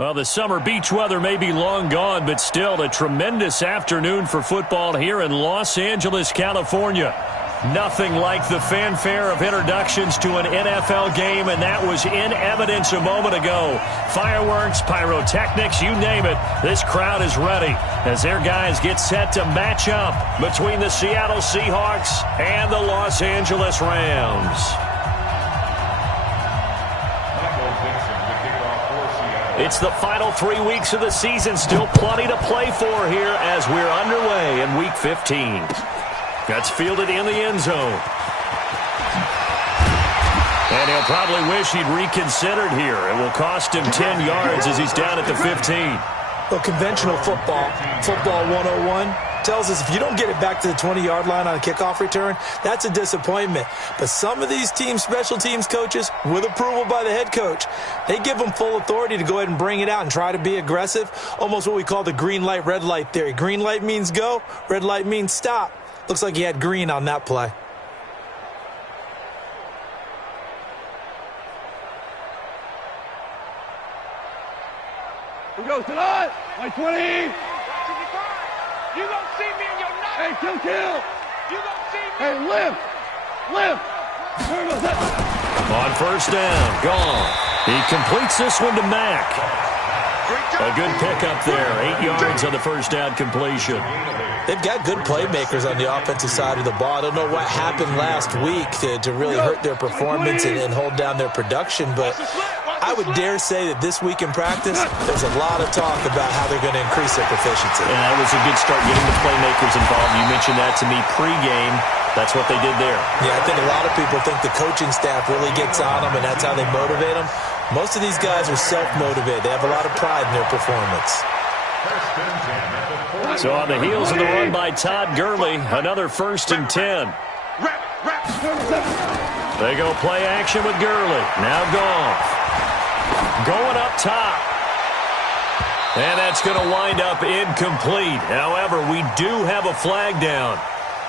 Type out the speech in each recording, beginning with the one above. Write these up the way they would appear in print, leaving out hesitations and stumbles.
Well, the summer beach weather may be long gone, but still a tremendous afternoon for football here in Los Angeles, California. Nothing like the fanfare of introductions to an NFL game, and that was in evidence a moment ago. Fireworks, pyrotechnics, you name it. This crowd is ready as their guys get set to match up between the Seattle Seahawks and the Los Angeles Rams. It's the final 3 weeks of the season. Still plenty to play for here as we're underway in Week 15. That's fielded in the end zone. And he'll probably wish he'd reconsidered here. It will cost him 10 yards as he's down at the 15. Well, conventional football 101, tells us if you don't get it back to the 20-yard line on a kickoff return, that's a disappointment. But some of these special teams coaches, with approval by the head coach, they give them full authority to go ahead and bring it out and try to be aggressive, almost what we call the green light, red light theory. Green light means go, red light means stop. Looks like he had green on that play. Here goes tonight, my 20. You don't see me in your night. Hey, kill. You don't see me. Hey, lift. There goes that. On first down, gone. He completes this one to Mack. A good pickup there, 8 yards on the first down completion. They've got good playmakers on the offensive side of the ball. I don't know what happened last week to really hurt their performance and hold down their production, but I would dare say that this week in practice, there's a lot of talk about how they're going to increase their proficiency. And that was a good start, getting the playmakers involved. You mentioned that to me pregame. That's what they did there. Yeah, I think a lot of people think the coaching staff really gets on them, and that's how they motivate them. Most of these guys are self-motivated. They have a lot of pride in their performance. So on the heels of the run by Todd Gurley, another 1st and 10. They go play action with Gurley. Now Goff. Going up top. And that's going to wind up incomplete. However, we do have a flag down.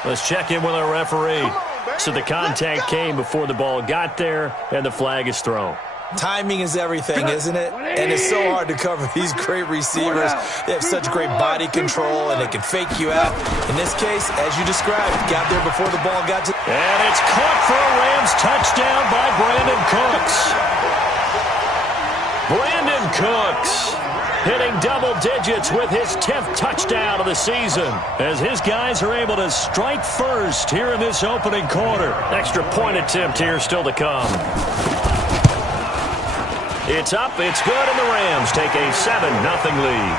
Let's check in with our referee. So the contact came before the ball got there, and the flag is thrown. Timing is everything, isn't it? And it's so hard to cover these great receivers. They have such great body control, and they can fake you out. In this case, as you described, got there before the ball got to... And it's caught for a Rams touchdown by Brandon Cooks. Brandon Cooks hitting double digits with his 10th touchdown of the season as his guys are able to strike first here in this opening quarter. Extra point attempt here still to come. It's up, it's good, and the Rams take a 7-0 lead.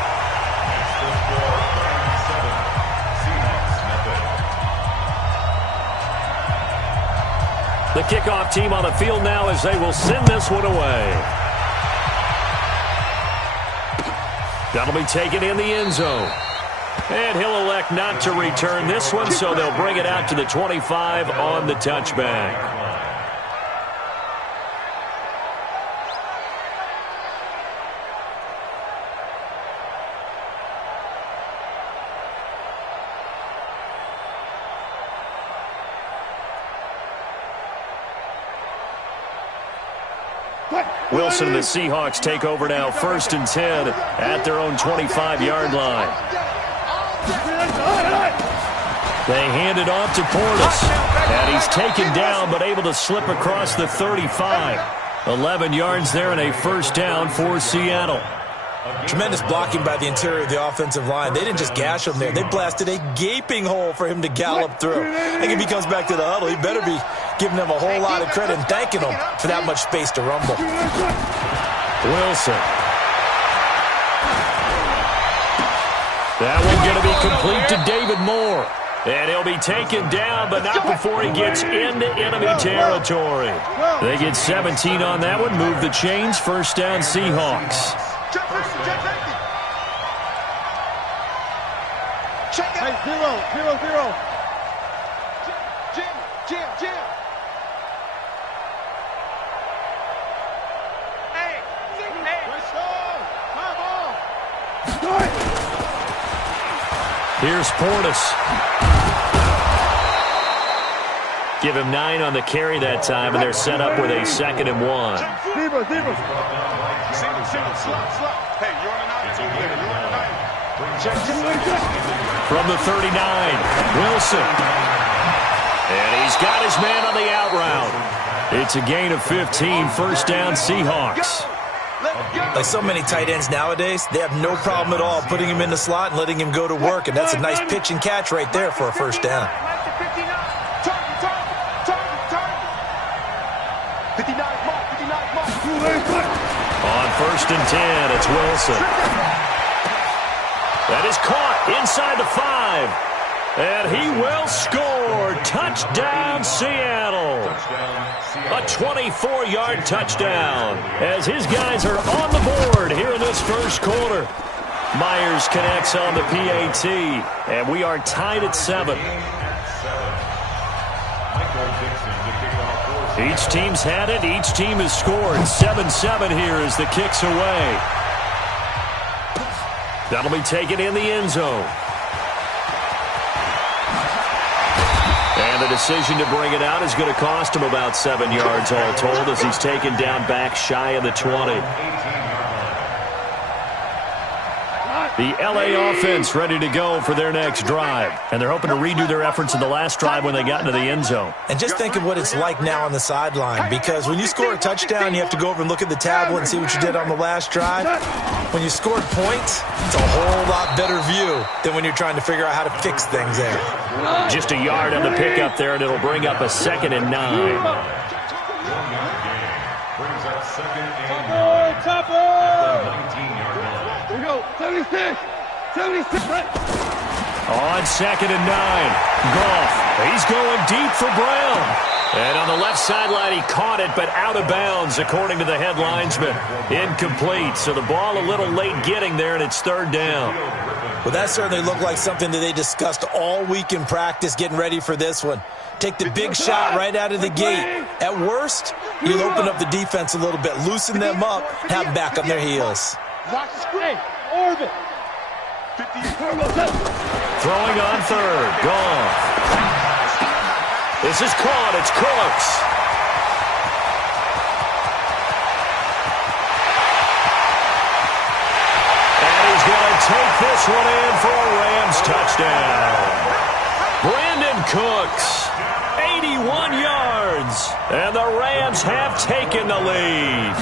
The kickoff team on the field now as they will send this one away. That'll be taken in the end zone. And he'll elect not to return this one, so they'll bring it out to the 25 on the touchback. Wilson and the Seahawks take over now, 1st and 10 at their own 25-yard line. They hand it off to Portis, and he's taken down but able to slip across the 35. 11 yards there and a 1st down for Seattle. Tremendous blocking by the interior of the offensive line. They didn't just gash him there. They blasted a gaping hole for him to gallop through. I think if he comes back to the huddle, he better be giving them a whole lot of credit and thanking them for that much space to rumble. Wilson. That one going to be complete to David Moore. And he'll be taken down, but not before he gets into enemy territory. They get 17 on that one. Move the chains. 1st down, Seahawks. Hey, 0-0-0. Jim. Here's Portis. Give him 9 on the carry that time, and they're set up with a 2nd and 1. Hey, you're on an outside. You're on an From the 39, Wilson. And he's got his man on the out route. It's a gain of 15, first down Seahawks. Like so many tight ends nowadays, they have no problem at all putting him in the slot and letting him go to work, and that's a nice pitch and catch right there for a first down. On first and 10, it's Wilson. That is caught inside the 5. And he will score. Touchdown, Seattle. A 24-yard touchdown as his guys are on the board here in this first quarter. Myers connects on the PAT, and we are tied at 7. Each team's had it. Each team has scored. 7-7 here as the kick's away. That'll be taken in the end zone. And the decision to bring it out is going to cost him about 7 yards all told as he's taken down back shy of the 20. The LA offense ready to go for their next drive. And they're hoping to redo their efforts in the last drive when they got into the end zone. And just think of what it's like now on the sideline, because when you score a touchdown, you have to go over and look at the tablet and see what you did on the last drive. When you scored points, it's a whole lot better view than when you're trying to figure out how to fix things there. Just a yard on the pickup there, and it'll bring up a 2nd and 9. Brings up 2nd and 9. Top 19-yard line. Here we go. 76. 76. On 2nd and 9, Goff. He's going deep for Brown. And on the left sideline, he caught it, but out of bounds, according to the head linesman. Incomplete, so the ball a little late getting there, and it's 3rd down. Well, that certainly looked like something that they discussed all week in practice, getting ready for this one. Take the big shot right out of the gate. At worst, you'll open up the defense a little bit, loosen them up, have them back on their heels. Orbit. Throwing on 3rd, Goff. This is caught. It's Cooks. And he's going to take this one in for a Rams touchdown. Brandon Cooks, 81 yards. And the Rams have taken the lead.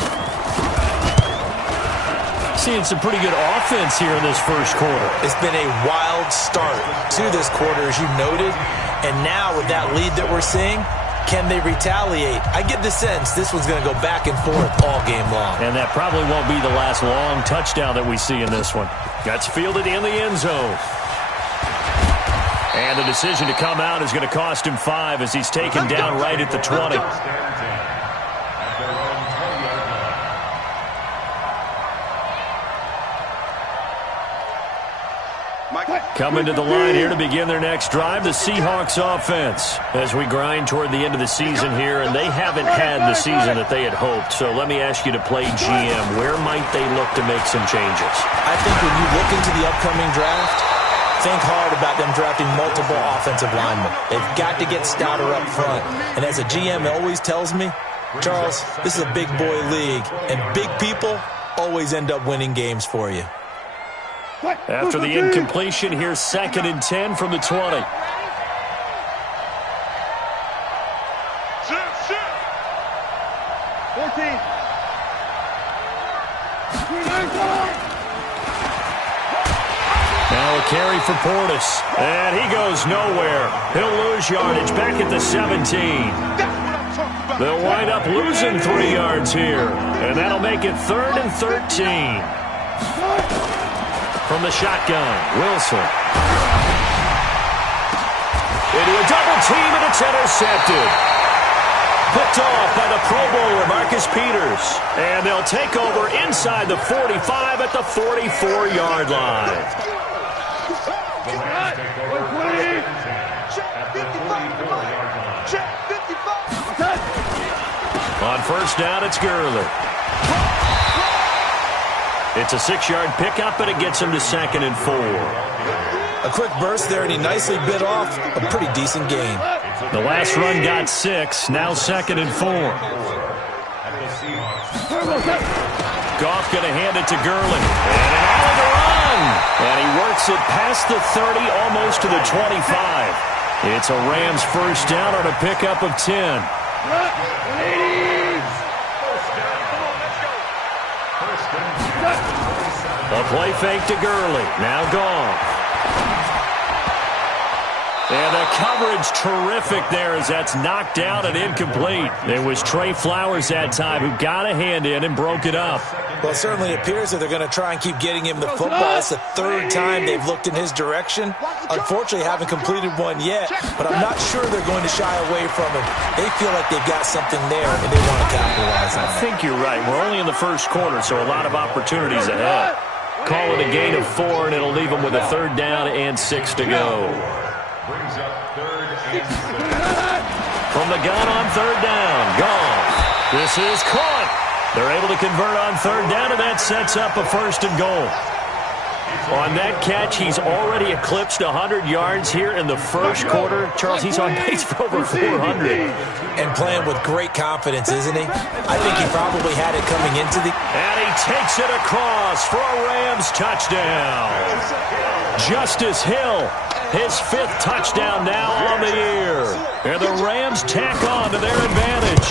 Seeing some pretty good offense here in this first quarter. It's been a wild start to this quarter, as you noted. And now with that lead that we're seeing, can they retaliate? I get the sense this one's going to go back and forth all game long. And that probably won't be the last long touchdown that we see in this one. That's fielded in the end zone. And the decision to come out is going to cost him 5 as he's taken down right at the 20. Coming to the line here to begin their next drive, the Seahawks offense. As we grind toward the end of the season here, and they haven't had the season that they had hoped. So let me ask you to play GM. Where might they look to make some changes? I think when you look into the upcoming draft, think hard about them drafting multiple offensive linemen. They've got to get stouter up front. And as a GM, it always tells me, Charles, this is a big boy league, and big people always end up winning games for you. After the incompletion, here's 2nd and 10 from the 20. 14. Now a carry for Portis, and he goes nowhere. He'll lose yardage back at the 17. They'll wind up losing 3 yards here, and that'll make it 3rd and 13. From the shotgun, Wilson. Into a double team, and it's intercepted. Picked off by the Pro Bowler, Marcus Peters. And they'll take over inside the 45 at the 44-yard line. On first down, it's Gurley. It's a 6-yard pickup, but it gets him to 2nd and 4. A quick burst there, and he nicely bit off a pretty decent gain. The last run got 6, now 2nd and 4. Goff going to hand it to Gurley. And an alley to run. And he works it past the 30, almost to the 25. It's a Rams first down on a pickup of 10. A play fake to Gurley. Now Goff. And the coverage terrific there as that's knocked down and incomplete. It was Trey Flowers that time who got a hand in and broke it up. Well, it certainly appears that they're going to try and keep getting him the football. It's the third time they've looked in his direction. Unfortunately, haven't completed one yet, but I'm not sure they're going to shy away from him. They feel like they've got something there, and they want to capitalize on it. I think you're right. We're only in the first quarter, so a lot of opportunities ahead. Call it a gain of 4, and it'll leave them with a third down and 6 to go. Brings up third and 6. From the gun on third down, Goff. This is caught. They're able to convert on third down, and that sets up a first and goal. On that catch, he's already eclipsed 100 yards here in the first quarter. Charles, he's on pace for over 400. And playing with great confidence, isn't he? I think he probably had it coming into the... And he takes it across for a Rams touchdown. Justice Hill, his 5th touchdown now on the year. And the Rams tack on to their advantage.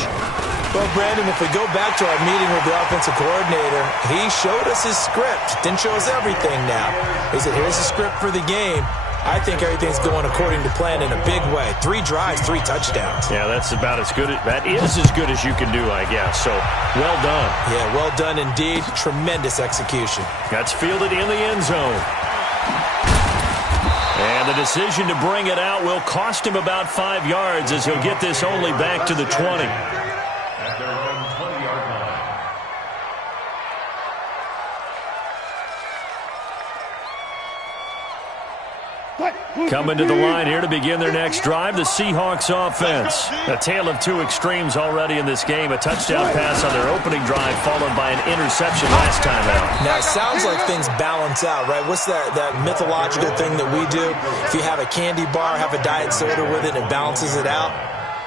Well, Brandon, if we go back to our meeting with the offensive coordinator, he showed us his script. Didn't show us everything now. He said, here's the script for the game. I think everything's going according to plan in a big way. 3 drives, 3 touchdowns. Yeah, that's about as good. That is as good as you can do, I guess. So, well done. Yeah, well done indeed. Tremendous execution. That's fielded in the end zone. And the decision to bring it out will cost him about 5 yards as he'll get this only back to the 20. At their own 20-yard line. Coming to the line here to begin their next drive, the Seahawks offense. A tale of 2 extremes already in this game. A touchdown pass on their opening drive followed by an interception last time out. Now, it sounds like things balance out, right? What's that mythological thing that we do? If you have a candy bar, have a diet soda with it, and it balances it out.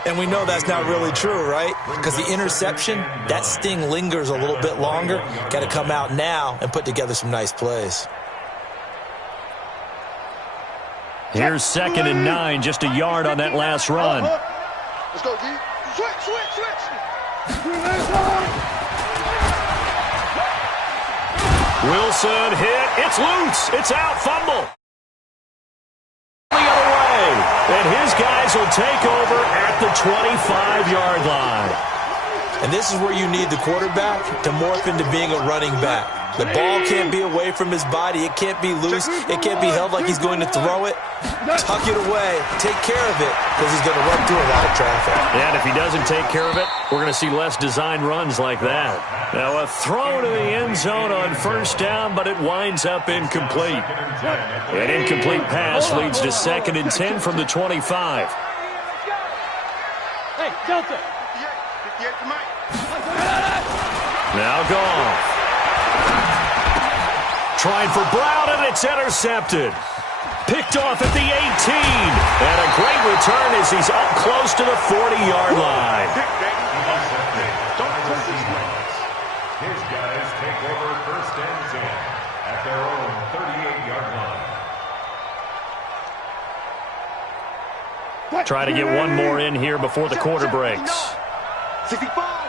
And we know that's not really true, right? Because the interception, that sting lingers a little bit longer. Got to come out now and put together some nice plays. Here's 2nd and 9, just a yard on that last run. Let's go, D. Switch. Wilson hit. It's loose. It's out. Fumble. The other way. And his guys will take over at the 25-yard line. And this is where you need the quarterback to morph into being a running back. The ball can't be away from his body. It can't be loose. It can't be held like he's going to throw it. Tuck it away. Take care of it because he's going to run through a lot of traffic. And if he doesn't take care of it, we're going to see less design runs like that. Now a throw to the end zone on first down, but it winds up incomplete. An incomplete pass leads to 2nd and 10 from the 25. Hey, Delta. Now Goff. Trying for Brown, and it's intercepted. Picked off at the 18. And a great return as he's up close to the 40-yard line. His guys take over first and 10 at their own 38-yard line. Try to get one more in here before the quarter breaks. 65.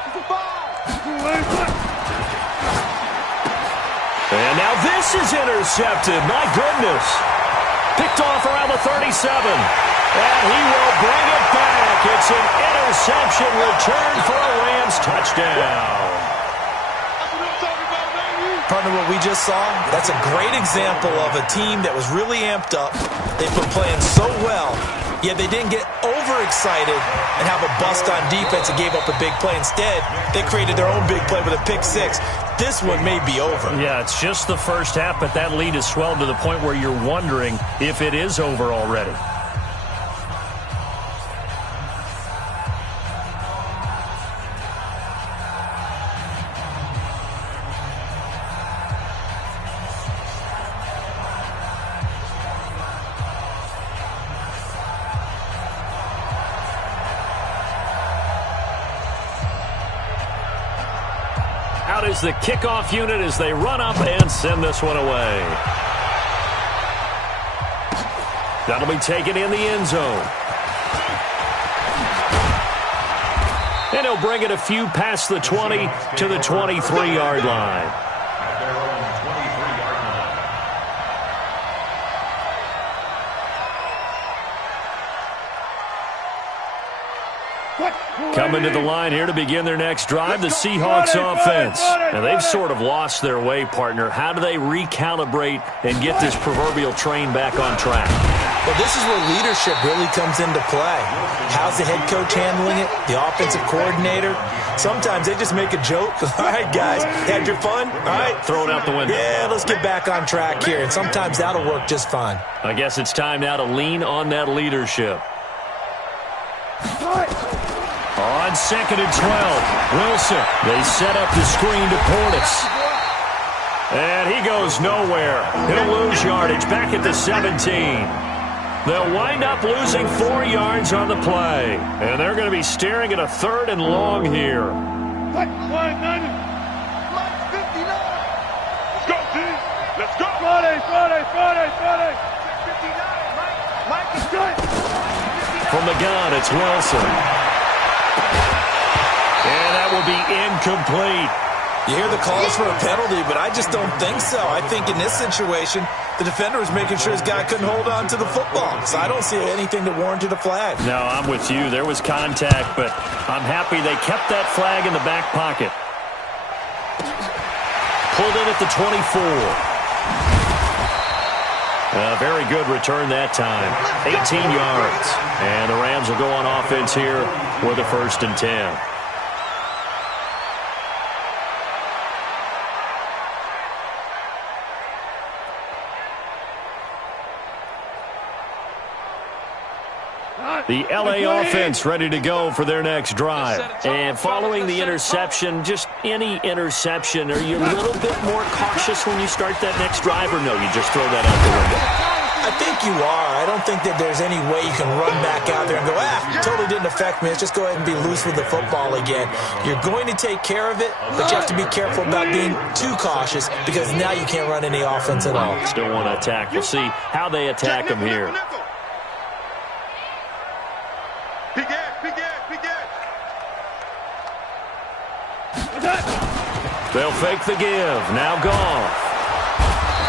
And now this is intercepted. My goodness. Picked off around the 37. And he will bring it back. It's an interception return for a Rams touchdown. Partner, what we just saw, that's a great example of a team that was really amped up. They've been playing so well, yet they didn't get overexcited and have a bust on defense and gave up a big play. Instead, they created their own big play with a pick 6. This one may be over. Yeah, it's just the first half, but that lead has swelled to the point where you're wondering if it is over already. Out is the kickoff unit as they run up and send this one away. That'll be taken in the end zone. And he'll bring it a few past the 20 to the 23-yard line. Coming to the line here to begin their next drive, the Seahawks offense. Now, they've sort of lost their way, partner. How do they recalibrate and get this proverbial train back on track? Well, this is where leadership really comes into play. How's the head coach handling it? The offensive coordinator? Sometimes they just make a joke. All right, guys, had your fun? All right. Throw it out the window. Yeah, let's get back on track here. And sometimes that'll work just fine. I guess it's time now to lean on that leadership. On 2nd and 12, Wilson. They set up the screen to Portis. And he goes nowhere. He'll lose yardage back at the 17. They'll wind up losing 4 yards on the play. And they're going to be staring at a 3rd and long here. Let's go, team. Let's go. Friday. 59. Mike is good. From the gun, it's Wilson. And that will be incomplete. You hear the calls for a penalty, but I just don't think so. I think in this situation, the defender was making sure his guy couldn't hold on to the football. So I don't see anything that warranted a flag. No, I'm with you. There was contact, but I'm happy they kept that flag in the back pocket. Pulled in at the 24. Very good return that time. 18 yards. And the Rams will go on offense here with a 1st and 10. The LA offense ready to go for their next drive. And following the interception, just any interception, are you a little bit more cautious when you start that next drive, or no, you just throw that out the window? I think you are. I don't think that there's any way you can run back out there and go, totally didn't affect me. Let's just go ahead and be loose with the football again. You're going to take care of it, but you have to be careful about being too cautious because now you can't run any offense at all. Still want to attack. We'll see how they attack them here. They'll fake the give. Now Goff.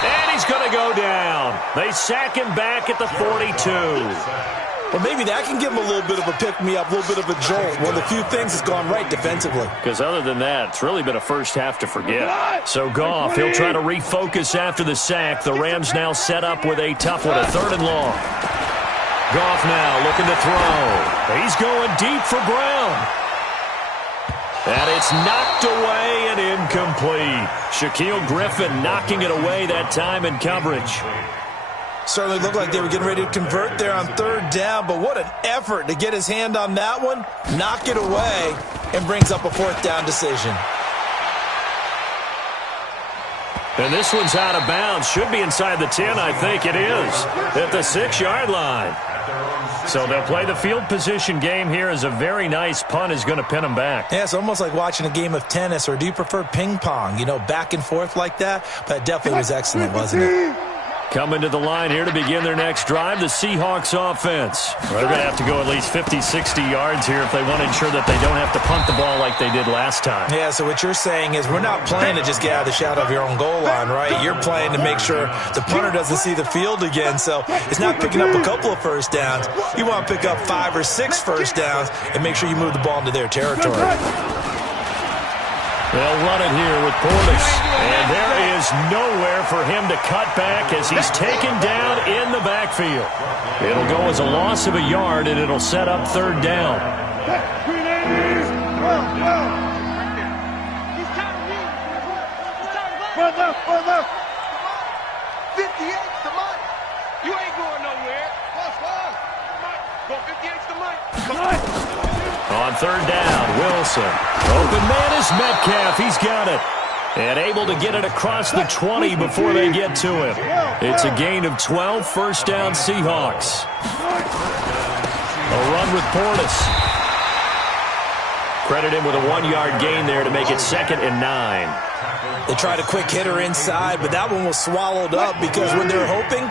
And he's going to go down. They sack him back at the 42. Well, maybe that can give him a little bit of a pick-me-up, a little bit of a jolt. One of the few things that's gone right defensively. Because other than that, it's really been a first half to forget. So Goff, he'll try to refocus after the sack. The Rams now set up with a tough one, a 3rd and long. Goff now looking to throw. He's going deep for Brown. And it's knocked away and incomplete. Shaquille Griffin knocking it away that time in coverage. Certainly looked like they were getting ready to convert there on 3rd down, but what an effort to get his hand on that one, knock it away, and brings up a 4th down decision. And this one's out of bounds. Should be inside the 10, I think it is, at the 6-yard line. So they'll play the field position game here as a very nice punt is going to pin them back. Yeah, it's almost like watching a game of tennis, or do you prefer ping pong? You know, back and forth like that? But it definitely was excellent, wasn't it? Coming to the line here to begin their next drive, the Seahawks offense. They're going to have to go at least 50, 60 yards here if they want to ensure that they don't have to punt the ball like they did last time. Yeah, so what you're saying is we're not playing to just get out of the shadow of your own goal line, right? You're playing to make sure the punter doesn't see the field again. So it's not picking up a couple of first downs. You want to pick up 5 or 6 first downs and make sure you move the ball into their territory. They'll run it here with Portis. And there is nowhere for him to cut back as he's taken down in the backfield. It'll go as a loss of a yard, and it'll set up 3rd down. Run left. 58's the money. You ain't going nowhere. Go 58's the money. Come on. On 3rd down, Wilson. Open man is Metcalf. He's got it. And able to get it across the 20 before they get to him. It's a gain of 12, 1st down Seahawks. A run with Portis. Credit him with a 1-yard gain there to make it 2nd and 9. They tried a quick hitter inside, but that one was swallowed up because when they're hoping,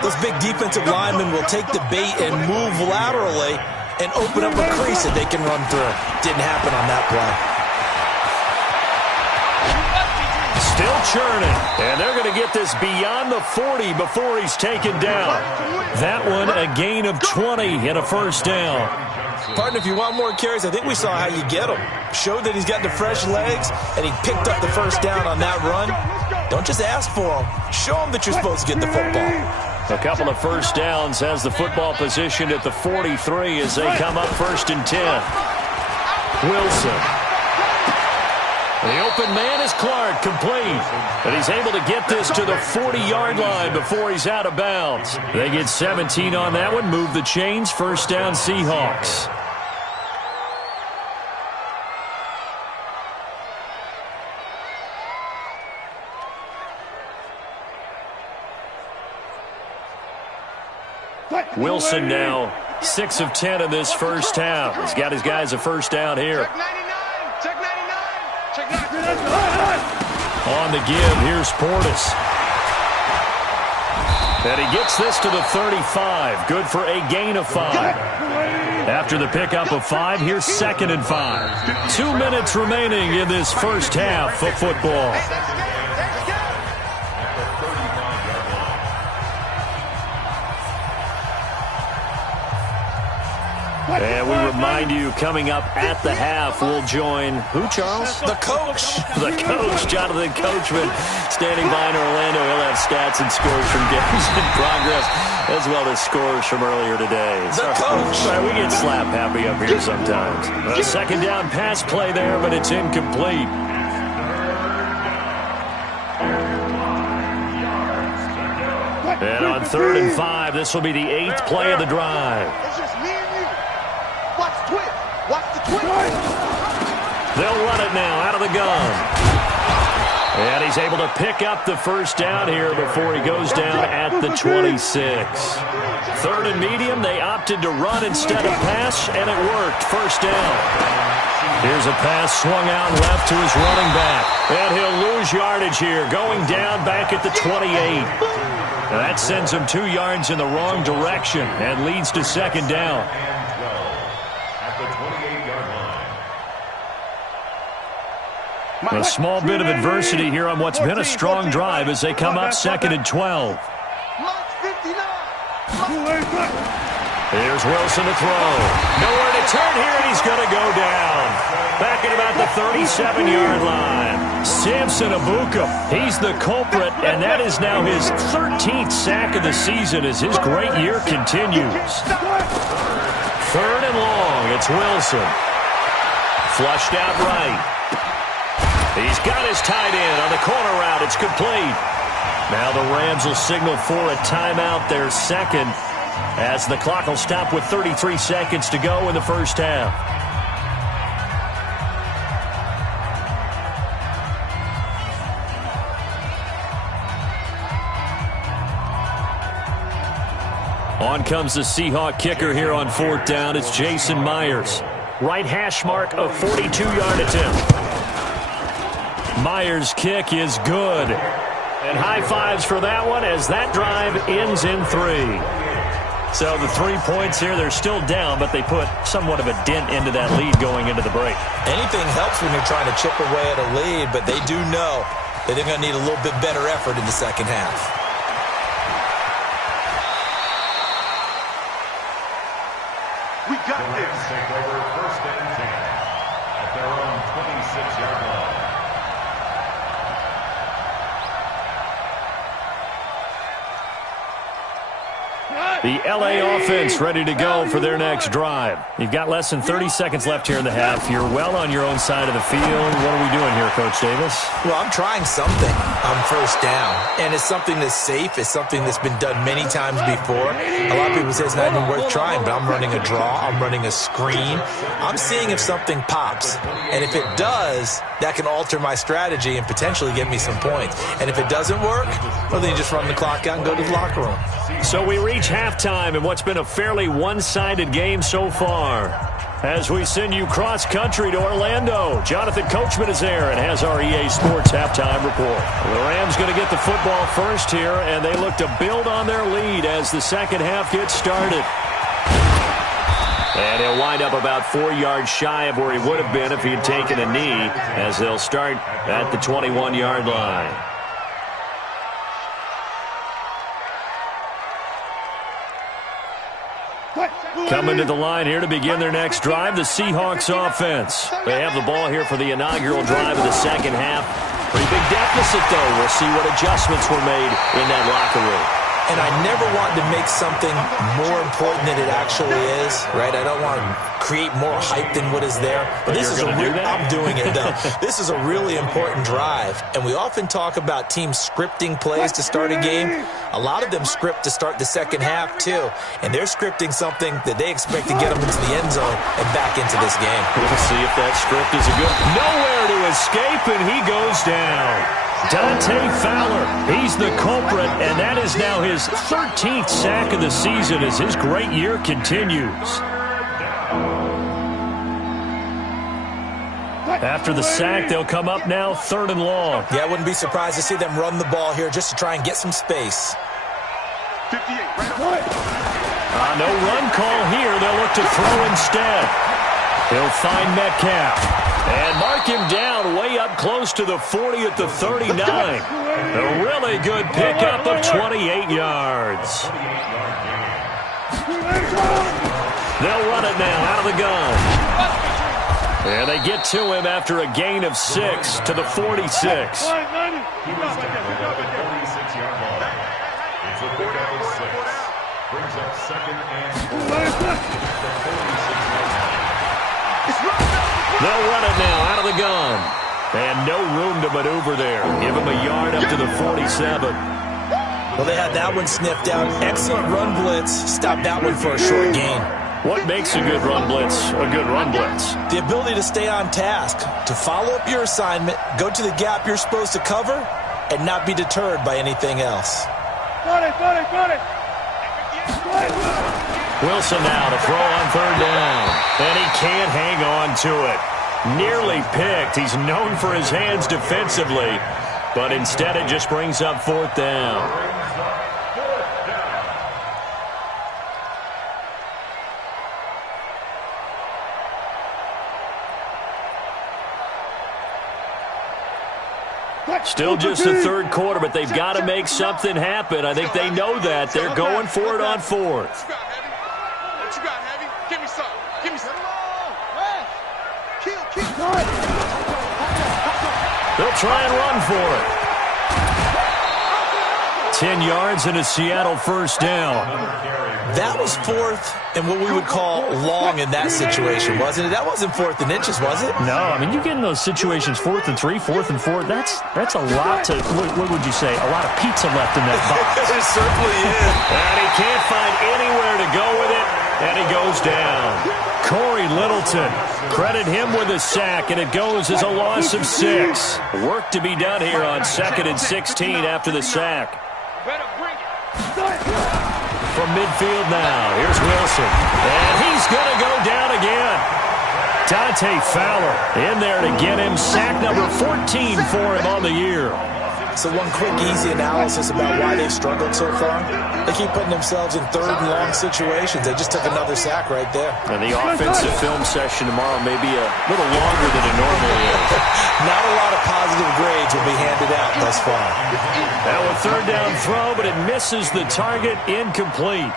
those big defensive linemen will take the bait and move laterally and open up a crease that they can run through. Didn't happen on that play. Still churning, and they're going to get this beyond the 40 before he's taken down. That one a gain of 20 and a first down. Partner, if you want more carries, I think we saw how you get them. Showed that he's got the fresh legs, and he picked up the first down on that run. Don't just ask for them. Show them that you're supposed to get the football. A couple of first downs has the football positioned at the 43 as they come up 1st and 10. Wilson. The open man is Clark, complete. And he's able to get this to the 40-yard line before he's out of bounds. They get 17 on that one, move the chains, first down Seahawks. Wilson now 6 of 10 in this first half. He's got his guys a first down here. On the give, here's Portis. And he gets this to the 35. Good for a gain of 5. After the pickup of 5, here's 2nd and 5. 2 minutes remaining in this first half of football. And we remind you, coming up at the half, we'll join who, Charles? The coach. The coach, Jonathan Coachman, standing by in Orlando. He'll have stats and scores from games in progress, as well as scores from earlier today. The coach. We get slap happy up here sometimes. A 2nd down pass play there, but it's incomplete. And on 3rd and 5, this will be the 8th play of the drive. They'll run it now out of the gun. And he's able to pick up the first down here before he goes down at the 26. 3rd and medium, they opted to run instead of pass, and it worked. First down. Here's a pass swung out left to his running back. And he'll lose yardage here, going down back at the 28. And that sends him 2 yards in the wrong direction and leads to 2nd down. A small bit of adversity here on what's been a strong drive as they come up 2nd and 12. Here's Wilson to throw. Nowhere to turn here, and he's going to go down. Back at about the 37-yard line. Samson Abuka, he's the culprit, and that is now his 13th sack of the season as his great year continues. 3rd and long, it's Wilson. Flushed out right. He's got his tight end on the corner route. It's complete. Now the Rams will signal for a timeout, their 2nd, as the clock will stop with 33 seconds to go in the first half. On comes the Seahawk kicker here on 4th down. It's Jason Myers. Right hash mark, a 42-yard attempt. Myers' kick is good. And high fives for that one as that drive ends in 3. So the 3 points here, they're still down, but they put somewhat of a dent into that lead going into the break. Anything helps when you're trying to chip away at a lead, but they do know that they're going to need a little bit better effort in the second half. We got this. Take over 1st and 10 at their own 26-yard line. The L.A. offense ready to go for their next drive. You've got less than 30 seconds left here in the half. You're well on your own side of the field. What are we doing here, Coach Davis? Well, I'm trying something on 1st down, and it's something that's safe. It's something that's been done many times before. A lot of people say it's not even worth trying, but I'm running a draw. I'm running a screen. I'm seeing if something pops, and if it does, that can alter my strategy and potentially get me some points. And if it doesn't work, well, then you just run the clock out and go to the locker room. So we reach halftime in what's been a fairly one-sided game so far. As we send you cross-country to Orlando, Jonathan Coachman is there and has our EA Sports halftime report. The Rams going to get the football first here, and they look to build on their lead as the second half gets started. And he'll wind up about 4 yards shy of where he would have been if he had taken a knee, as they'll start at the 21-yard line. Coming to the line here to begin their next drive, the Seahawks offense. They have the ball here for the inaugural drive of the second half. Pretty big deficit, though. We'll see what adjustments were made in that locker room. And I never want to make something more important than it actually is, right? I don't want to create more hype than what is there. But this is I'm doing it, though. This is a really important drive. And we often talk about teams scripting plays to start a game. A lot of them script to start the second half, too. And they're scripting something that they expect to get them into the end zone and back into this game. We'll see if that script is a good... Nowhere to escape, and he goes down. Dante Fowler, he's the culprit, and that is now his 13th sack of the season as his great year continues. After the sack, they'll come up now 3rd and long. Yeah, I wouldn't be surprised to see them run the ball here just to try and get some space. 58, right up. No run call here. They'll look to throw instead. He'll find Metcalf. And mark him down way up close to the 40 at the 39. A really good pickup of 28 yards. They'll run it now out of the gun. And they get to him after a gain of 6 to the 46. He was tackled at the 46-yard line. It's a pickup of 6. Brings up 2nd and 4. They'll run it now out of the gun. And no room to maneuver there. Give him a yard up to the 47. Well, they had that one sniffed out. Excellent run blitz. Stop that one for a short gain. What makes a good run blitz a good run blitz? The ability to stay on task, to follow up your assignment, go to the gap you're supposed to cover, and not be deterred by anything else. Wilson now to throw on 3rd down. And he can't hang on to it. Nearly picked. He's known for his hands defensively, but instead it just brings up 4th down. Still just the 3rd quarter, but they've got to make something happen. I think they know that. They're going for it on 4th. What you got, Heavy? Give me some. Give me some. Kill. They'll try and run for it. 10 yards and a Seattle 1st down. That was 4th and what we would call long in that situation, wasn't it? That wasn't 4th and inches, was it? No, I mean, you get in those situations 4th and 3, 4th and 4. That's a lot to, what would you say, a lot of pizza left in that box. It certainly is. And he can't find anywhere to go with it, and he goes down. Corey Littleton, credit him with a sack, and it goes as a loss of 6. Work to be done here on 2nd and 16 after the sack. From midfield now, here's Wilson. And he's going to go down again. Dante Fowler in there to get him. Sack number 14 for him on the year. So one quick, easy analysis about why they've struggled so far. They keep putting themselves in 3rd and long situations. They just took another sack right there. And the offensive film session tomorrow may be a little longer than it normally is. Not a lot of positive grades will be handed out thus far. Now a 3rd down throw, but it misses the target, incomplete.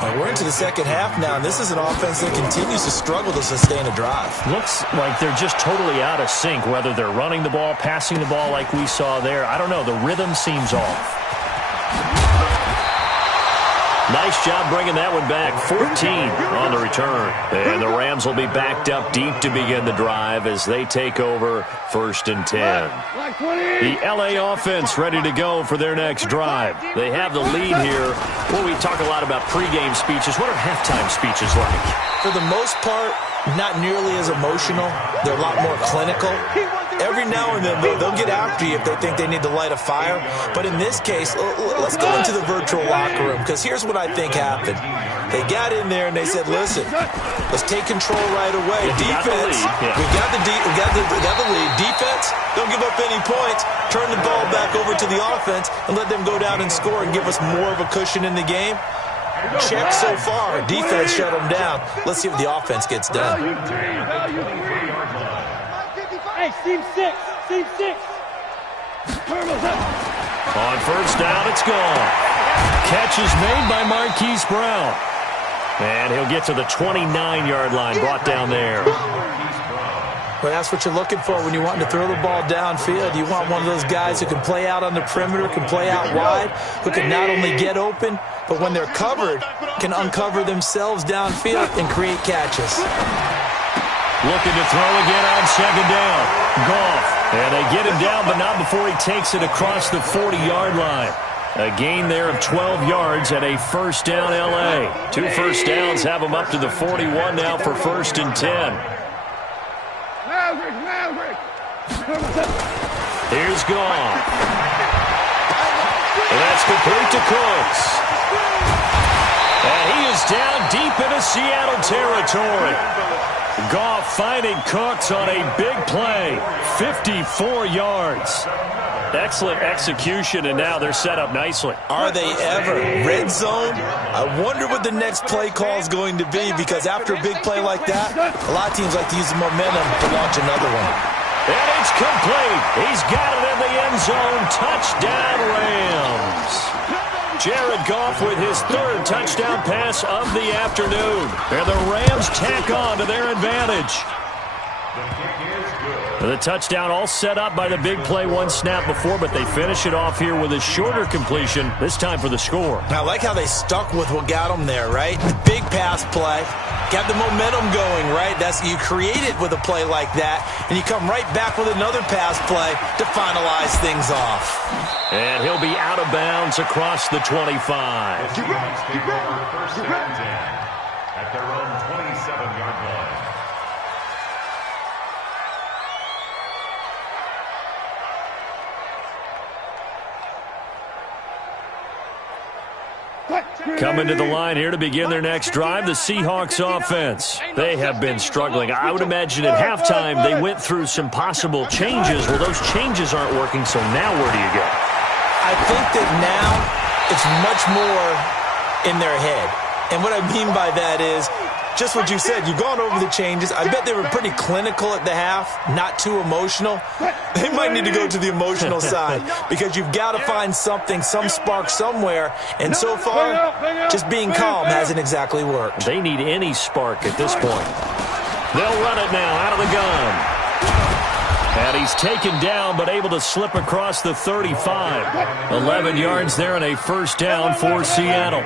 And we're into the second half now, and this is an offense that continues to struggle to sustain a drive. Looks like they're just totally out of sync, whether they're running the ball, passing the ball like we saw there. I don't know. The rhythm seems off. Nice job bringing that one back. 14 on the return. And the Rams will be backed up deep to begin the drive as they take over 1st and 10. The L.A. offense ready to go for their next drive. They have the lead here. Well, we talk a lot about pregame speeches. What are halftime speeches like? For the most part, not nearly as emotional. They're a lot more clinical. Every now and then, they'll get after you if they think they need to light a fire. But in this case, let's go into the virtual locker room, because here's what I think happened. They got in there and they said, listen, let's take control right away. Defense, we got the lead. Defense, don't give up any points. Turn the ball back over to the offense and let them go down and score and give us more of a cushion in the game. Check so far. Defense shut them down. Let's see if the offense gets done. Hey, Team 6. Team 6. On first down, it's gone. Catch is made by Marquise Brown. And he'll get to the 29-yard line, brought down there. Well, that's what you're looking for when you're wanting to throw the ball downfield. You want one of those guys who can play out on the perimeter, can play out wide, who can not only get open, but when they're covered, can uncover themselves downfield and create catches. Looking to throw again on second down. Goff. And they get him down, but not before he takes it across the 40-yard line. A gain there of 12 yards and a first down L.A. 2 first downs have him up to the 41 now for 1st and 10. Here's Goff. And that's complete to Cooks. And he is down deep into Seattle territory. Goff finding Cooks on a big play. 54 yards. Excellent execution, and now they're set up nicely. Are they ever? Red zone? I wonder what the next play call is going to be, because after a big play like that, a lot of teams like to use the momentum to launch another one. And it's complete. He's got it in the end zone. Touchdown, Rams. Jared Goff with his 3rd touchdown pass of the afternoon. And the Rams tack on to their advantage. The touchdown all set up by the big play 1 snap before, but they finish it off here with a shorter completion, this time for the score. I like how they stuck with what got them there, right? The big pass play, got the momentum going, right? You create it with a play like that, and you come right back with another pass play to finalize things off. And he'll be out of bounds across the 25. Keep going. First and 10 at their own 27-yard line. Coming to the line here to begin their next drive, the Seahawks offense. They have been struggling. I would imagine at halftime they went through some possible changes. Well, those changes aren't working, so now where do you go? I think that now it's much more in their head. And what I mean by that is just what you said. You've gone over the changes. I bet they were pretty clinical at the half, not too emotional. They might need to go to the emotional side, because you've got to find something, some spark somewhere. And so far, just being calm hasn't exactly worked. They need any spark at this point. They'll run it now out of the gun. And he's taken down, but able to slip across the 35. 11 yards there and a first down for Seattle.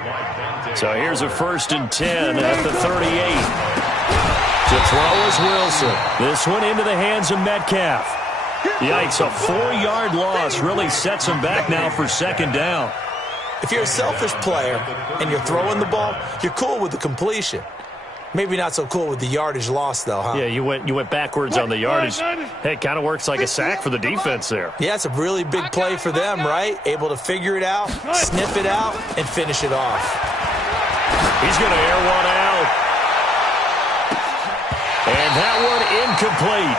So here's a 1st and 10 at the 38. To throw is Wilson. This one into the hands of Metcalf. Yikes, a 4-yard loss really sets him back now for 2nd down. If you're a selfish player and you're throwing the ball, you're cool with the completion. Maybe not so cool with the yardage loss, though, huh? Yeah, you went backwards on the yardage. Hey, it kind of works like a sack for the defense there. Yeah, it's a really big play for them, right? Able to figure it out, sniff it out, and finish it off. He's going to air one out. And that one incomplete.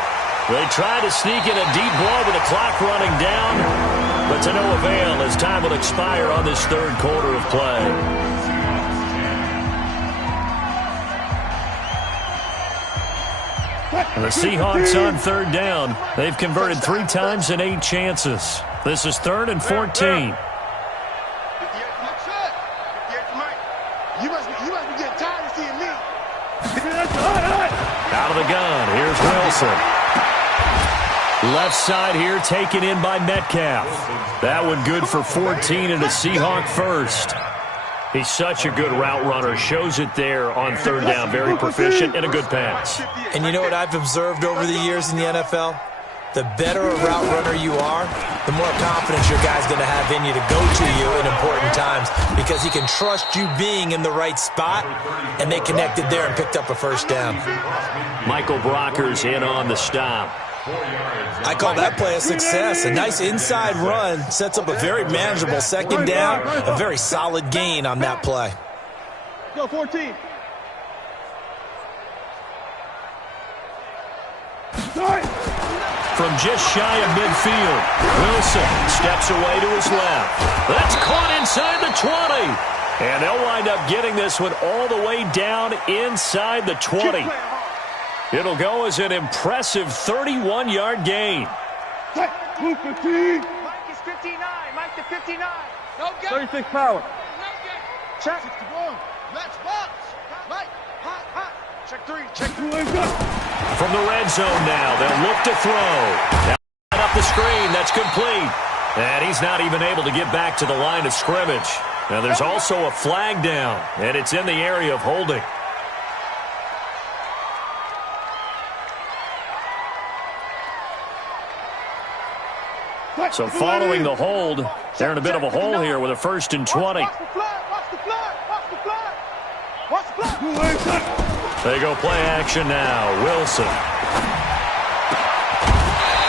They tried to sneak in a deep ball with the clock running down, but to no avail as time will expire on this 3rd quarter of play. And the Seahawks on 3rd down. They've converted 3 times in 8 chances. This is 3rd and 14. You must be getting tired of seeing me. Out of the gun. Here's Wilson. Left side here taken in by Metcalf. That one good for 14 and a Seahawk first. He's such a good route runner. Shows it there on 3rd down. Very proficient and a good pass. And you know what I've observed over the years in the NFL? The better a route runner you are, the more confidence your guy's going to have in you to go to you in important times, because he can trust you being in the right spot, and they connected there and picked up a 1st down. Michael Brocker's in on the stop. I call that play a success. A nice inside run sets up a very manageable second down, a very solid gain on that play. Go 14. From just shy of midfield, Wilson steps away to his left. That's caught inside the 20. And they'll wind up getting this one all the way down inside the 20. It'll go as an impressive 31-yard gain. Move 15. Mike is 59. Mike to 59. No gap. 36 power. No gap. Check. 61. Let's box. Mike. Hot, hot. Check 3. Check 3. From the red zone now, they'll look to throw. Now up the screen, that's complete. And he's not even able to get back to the line of scrimmage. Now there's also a flag down, and it's in the area of holding. So following the hold, they're in a bit of a hole here with a 1st and 20. Watch the flag. Watch the flag. Watch the flag. Watch the flag. They go play action now. Wilson.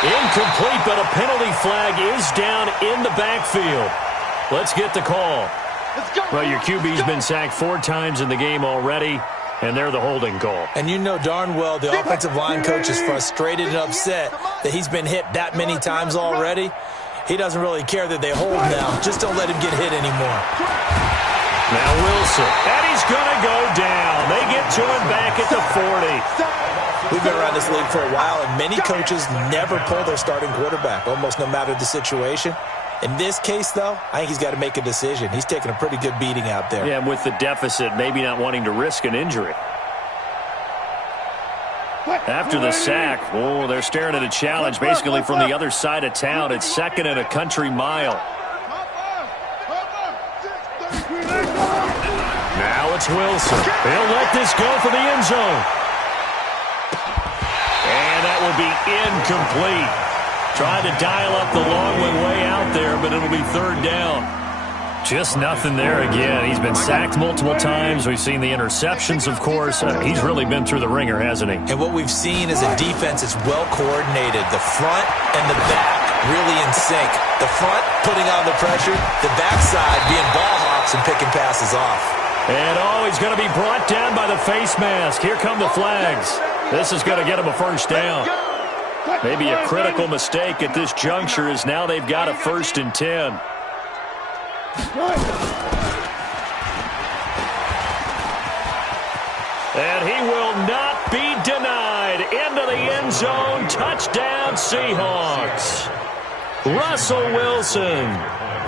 Incomplete, but a penalty flag is down in the backfield. Let's get the call. Let's go. Well, your QB's been sacked 4 times in the game already, and they're the holding call. And you know darn well the offensive line coach is frustrated and upset that he's been hit that many times already. He doesn't really care that they hold now. Just don't let him get hit anymore. Now Wilson, and he's going to go down. They get to him back at the 40. We've been around this league for a while, and many coaches never pull their starting quarterback, almost no matter the situation. In this case, though, I think he's got to make a decision. He's taking a pretty good beating out there. Yeah, with the deficit, maybe not wanting to risk an injury. After the sack, oh, they're staring at a challenge basically from the other side of town. It's 2nd and a country mile. Now it's Wilson. He'll let this go for the end zone. And that will be incomplete. Trying to dial up the long way out there, but it'll be 3rd down. Just nothing there again. He's been sacked multiple times. We've seen the interceptions, of course. He's really been through the ringer, hasn't he? And what we've seen is a defense that's well coordinated. The front and the back really in sync. The front putting on the pressure, the backside being ball hawks and picking passes off. And he's going to be brought down by the face mask. Here come the flags. This is going to get him a 1st down. Maybe a critical mistake at this juncture is now they've got a 1st and 10. And he will not be denied. Into the end zone. Touchdown, Seahawks. Russell Wilson.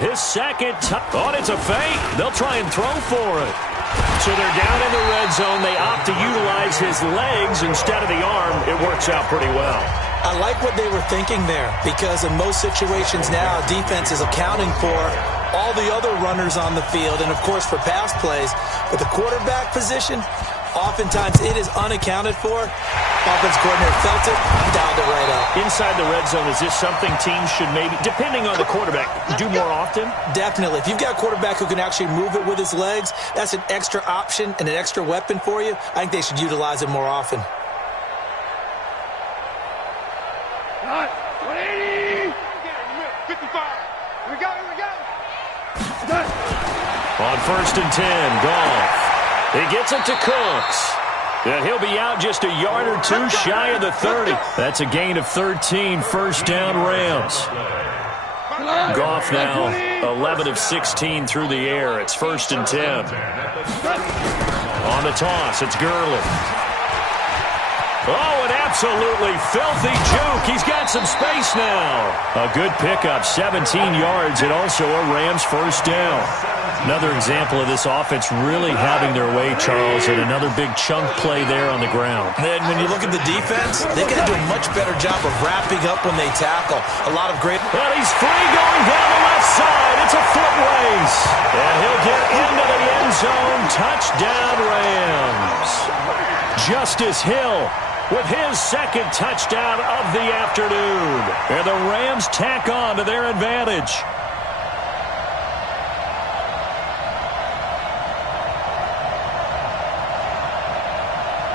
His 2nd touchdown. It's a fake. They'll try and throw for it. So they're down in the red zone. They opt to utilize his legs instead of the arm. It works out pretty well. I like what they were thinking there, because in most situations now, defense is accounting for all the other runners on the field and, of course, for pass plays. But the quarterback position, oftentimes it is unaccounted for. Offense coordinator felt it, dialed it right up. Inside the red zone, is this something teams should maybe, depending on the quarterback, do more often? Definitely. If you've got a quarterback who can actually move it with his legs, that's an extra option and an extra weapon for you. I think they should utilize it more often. 180. 55. We got it. On 1st and 10, Goff. He gets it to Cooks. And he'll be out just a yard or 2 shy of the 30. That's a gain of 13, 1st down Rams. Goff now 11 of 16 through the air. It's 1st and 10. On the toss, it's Gurley. Oh, an absolutely filthy juke. He's got some space now. A good pickup, 17 yards, and also a Rams 1st down. Another example of this offense really having their way, Charles, and another big chunk play there on the ground. And when you look at the defense, they got to do a much better job of wrapping up when they tackle. A lot of great... Well, he's free going down the left side. It's a foot race. And he'll get into the end zone. Touchdown, Rams. Justice Hill with his 2nd touchdown of the afternoon. And the Rams tack on to their advantage.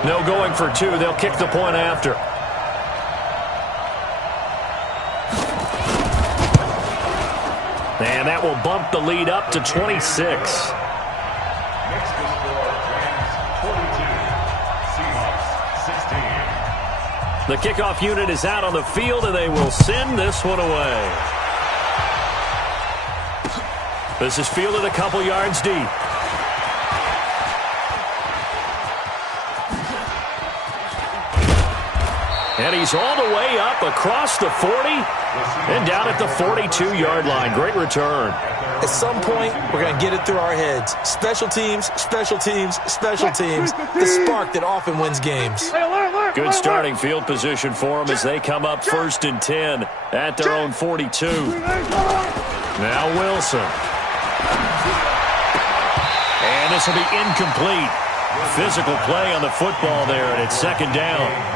No going for 2. They'll kick the point after. And that will bump the lead up to 26. Next to score, Rams 42, Seahawks 16. The kickoff unit is out on the field, and they will send this one away. This is fielded a couple yards deep. And he's all the way up across the 40 and down at the 42-yard line. Great return. At some point, we're going to get it through our heads. Special teams, special teams, special teams. The spark that often wins games. Good starting field position for them as they come up 1st and 10 at their own 42. Now Wilson. And this will be incomplete. Physical play on the football there, and it's 2nd down.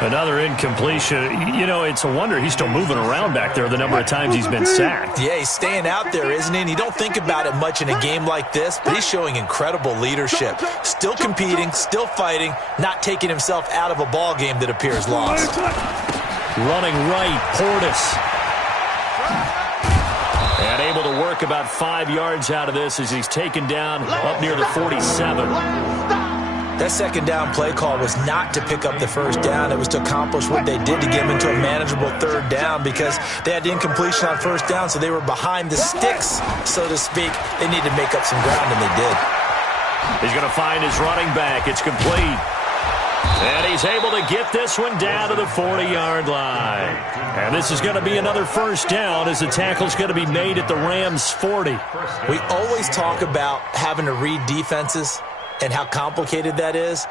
Another incompletion. You know, it's a wonder he's still moving around back there the number of times he's been sacked. Yeah, he's staying out there, isn't he? And you don't think about it much in a game like this, but he's showing incredible leadership. Still competing, still fighting, not taking himself out of a ball game that appears lost. Running right, Portis. And able to work about 5 yards out of this as he's taken down up near the 47. That 2nd down play call was not to pick up the 1st down. It was to accomplish what they did to get him into a manageable 3rd down because they had incompletion on 1st down, so they were behind the sticks, so to speak. They needed to make up some ground, and they did. He's going to find his running back. It's complete. And he's able to get this one down to the 40-yard line. And this is going to be another 1st down as the tackle's going to be made at the Rams' 40. We always talk about having to read defenses and how complicated that is.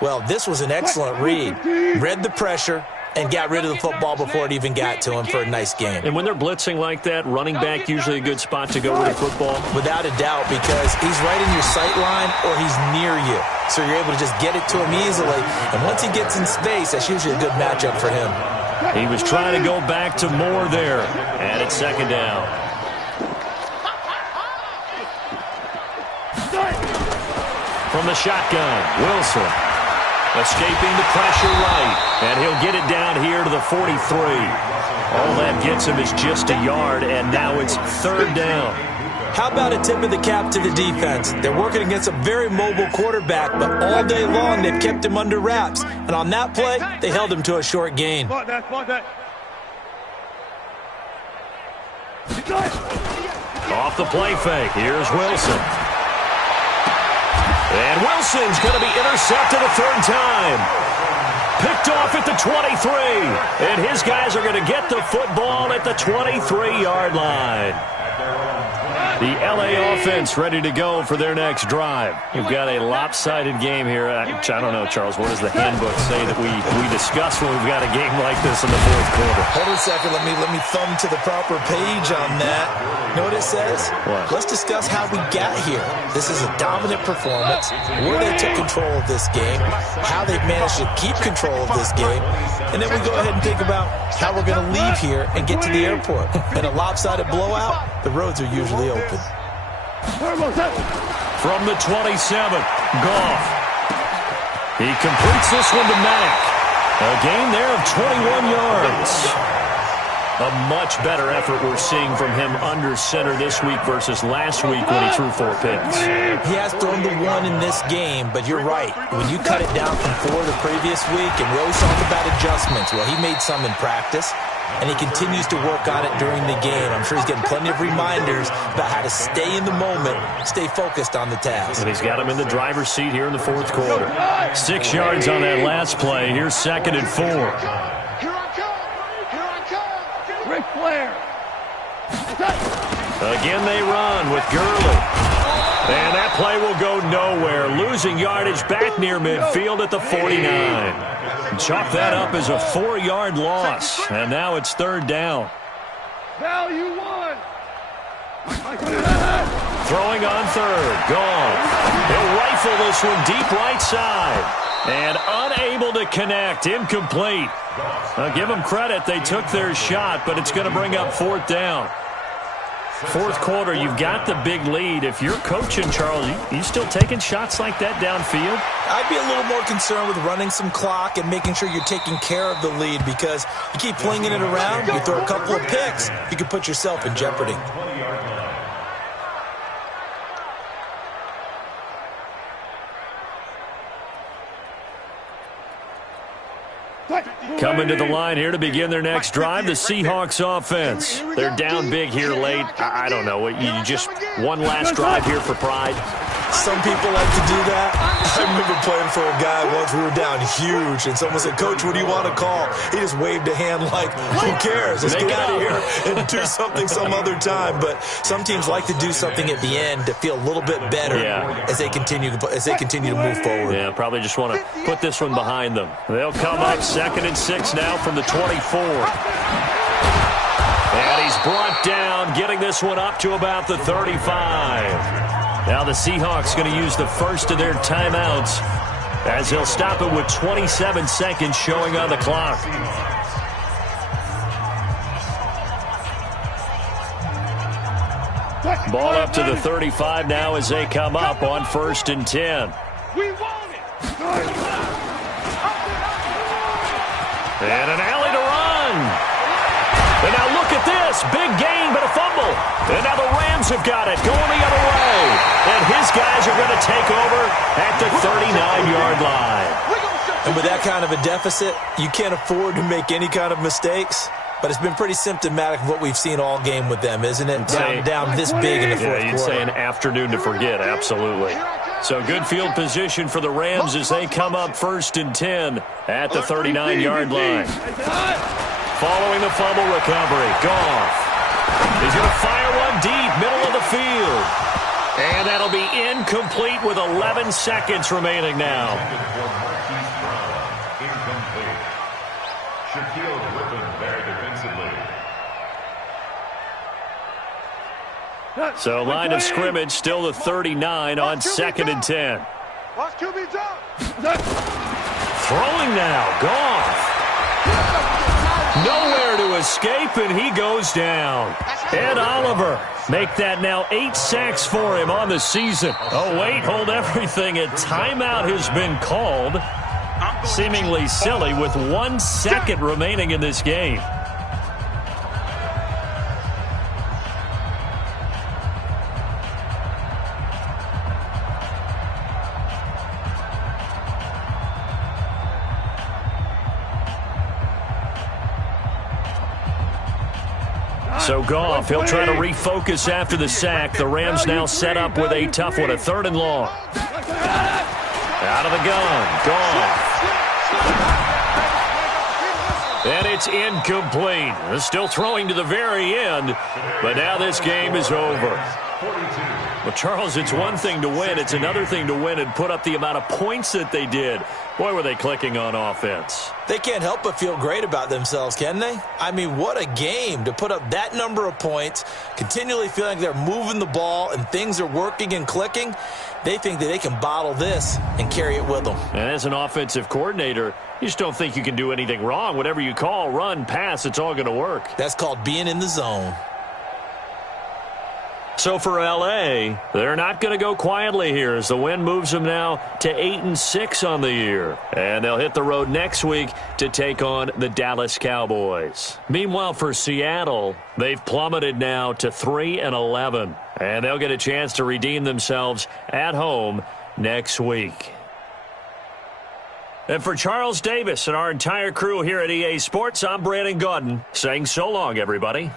Well, this was an excellent read. Read the pressure and got rid of the football before it even got to him for a nice game. And when they're blitzing like that, running back usually a good spot to go with the football? Without a doubt, because he's right in your sight line or he's near you. So you're able to just get it to him easily. And once he gets in space, that's usually a good matchup for him. He was trying to go back to Moore there. And it's 2nd down. From the shotgun, Wilson escaping the pressure right, and he'll get it down here to the 43. All that gets him is just a yard, and now it's 3rd down. How about a tip of the cap to the defense? They're working against a very mobile quarterback, but all day long they've kept him under wraps. And on that play, they held him to a short gain. Spot that. Off the play fake, here's Wilson. And Wilson's going to be intercepted a 3rd time. Picked off at the 23. And his guys are going to get the football at the 23-yard line. The LA offense ready to go for their next drive. You've got a lopsided game here. I don't know, Charles, what does the handbook say that we discuss when we've got a game like this in the 4th quarter? Hold on a second. Let me thumb to the proper page on that. You know what it says? What? Let's discuss how we got here. This is a dominant performance, where they took control of this game, how they've managed to keep control of this game, and then we go ahead and think about how we're going to leave here and get to the airport. In a lopsided blowout, the roads are usually open. From the 27, Goff. He completes this one to Mack. A gain there of 21 yards. A much better effort we're seeing from him under center this week versus last week when he threw 4 picks. He has thrown the 1 in this game, but you're right. When you cut it down from 4 the previous week, and we always talk about adjustments. Well, he made some in practice, and he continues to work on it during the game. I'm sure he's getting plenty of reminders about how to stay in the moment, stay focused on the task. And he's got him in the driver's seat here in the 4th quarter. 6 yards on that last play. Here's 2nd and 4. Ric Flair. Again they run with Gurley. And that play will go nowhere. Losing yardage back near midfield at the 49. Chalk that up as a 4-yard loss. And now it's 3rd down. Value 1. Throwing on 3rd. Gone. He'll rifle this one deep right side. And unable to connect. Incomplete. I'll give them credit. They took their shot, but it's going to bring up 4th down. Fourth quarter, you've got the big lead. If you're coaching, Charles, you still taking shots like that downfield? I'd be a little more concerned with running some clock and making sure you're taking care of the lead, because you keep flinging it around, you throw a couple of picks, you can put yourself in jeopardy. Coming to the line here to begin their next drive, the Seahawks offense. They're down big here late. I don't know. You just one last drive here for pride? Some people like to do that. I remember playing for a guy once. We were down huge, and someone said, "Coach, what do you want to call?" He just waved a hand like, "Who cares? Let's get out of here and do something some other time." But some teams like to do something at the end to feel a little bit better as they continue to move forward. Yeah, probably just want to put this one behind them. They'll come up 2nd and 6 now from the 24. And he's brought down, getting this one up to about the 35. Now the Seahawks going to use the first of their timeouts as they'll stop it with 27 seconds showing on the clock. Ball up to the 35 now as they come up on 1st and 10. We want it. And an alley to run. And now look at this. Big gain, but a fumble. And now the Rams have got it going the other way. And his guys are going to take over at the 39-yard line. And with that kind of a deficit, you can't afford to make any kind of mistakes. But it's been pretty symptomatic of what we've seen all game with them, isn't it? Down this big in the fourth quarter. Yeah, you'd say an afternoon to forget, absolutely. So good field position for the Rams as they come up 1st and 10 at the 39-yard line. Following the fumble recovery, Goff. He's going to fire one deep, middle of the field. And that'll be incomplete with 11 seconds remaining now. So line of scrimmage still the 39 on 2nd and 10. Watch QB drop. Throwing now, Goff. Nowhere to escape, and he goes down. Ed Oliver make that now 8 sacks for him on the season. Oh, wait, hold everything. A timeout has been called. Seemingly silly with 1 second remaining in this game. So Goff, he'll try to refocus after the sack. The Rams now set up with a tough one, a 3rd and long. Out of the gun, Goff. And it's incomplete. They're still throwing to the very end, but now this game is over. Well, Charles, it's one thing to win. It's another thing to win and put up the amount of points that they did. Boy, were they clicking on offense. They can't help but feel great about themselves, can they? I mean, what a game to put up that number of points, continually feeling like they're moving the ball and things are working and clicking. They think that they can bottle this and carry it with them. And as an offensive coordinator, you just don't think you can do anything wrong. Whatever you call, run, pass, it's all going to work. That's called being in the zone. So for L.A., they're not going to go quietly here as the win moves them now to 8-6 on the year. And they'll hit the road next week to take on the Dallas Cowboys. Meanwhile, for Seattle, they've plummeted now to 3-11. And they'll get a chance to redeem themselves at home next week. And for Charles Davis and our entire crew here at EA Sports, I'm Brandon Gaudin saying so long, everybody.